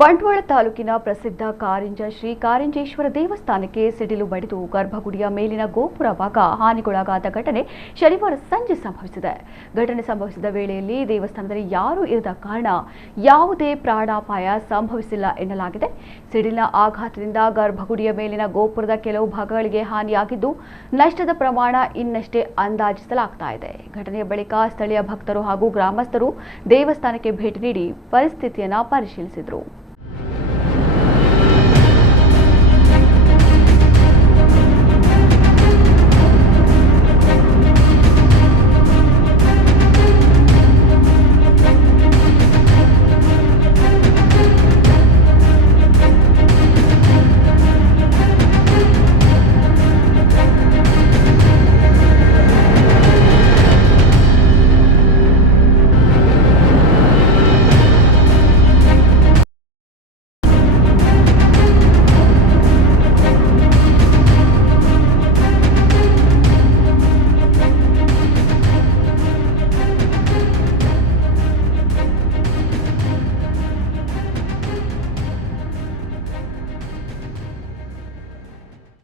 ಬಂಟ್ವಾಳ ತಾಲೂಕಿನ ಪ್ರಸಿದ್ಧ ಕಾರಿಂಜ ಶ್ರೀ ಕಾರಿಂಜೇಶ್ವರ ದೇವಸ್ಥಾನಕ್ಕೆ ಸಿಡಿಲು ಬಡಿದು ಗರ್ಭಗುಡಿಯ ಮೇಲಿನ ಗೋಪುರ ಭಾಗ ಹಾನಿಗೊಳಗಾದ ಘಟನೆ ಶನಿವಾರ ಸಂಜೆ ಸಂಭವಿಸಿದೆ. ಘಟನೆ ಸಂಭವಿಸಿದ ವೇಳೆಯಲ್ಲಿ ದೇವಸ್ಥಾನದಲ್ಲಿ ಯಾರೂ ಇರದ ಕಾರಣ ಯಾವುದೇ ಪ್ರಾಣಾಪಾಯ ಸಂಭವಿಸಿಲ್ಲ ಎನ್ನಲಾಗಿದೆ. ಸಿಡಿಲಿನ ಆಘಾತದಿಂದ ಗರ್ಭಗುಡಿಯ ಮೇಲಿನ ಗೋಪುರದ ಕೆಲವು ಭಾಗಗಳಿಗೆ ಹಾನಿಯಾಗಿದ್ದು ನಷ್ಟದ ಪ್ರಮಾಣ ಇನ್ನಷ್ಟೇ ಅಂದಾಜಿಸಲಾಗ್ತಾ ಇದೆ. ಘಟನೆಯ ಬಳಿಕ ಸ್ಥಳೀಯ ಭಕ್ತರು ಹಾಗೂ ಗ್ರಾಮಸ್ಥರು ದೇವಸ್ಥಾನಕ್ಕೆ ಭೇಟಿ ನೀಡಿ ಪರಿಸ್ಥಿತಿಯನ್ನು ಪರಿಶೀಲಿಸಿದರು.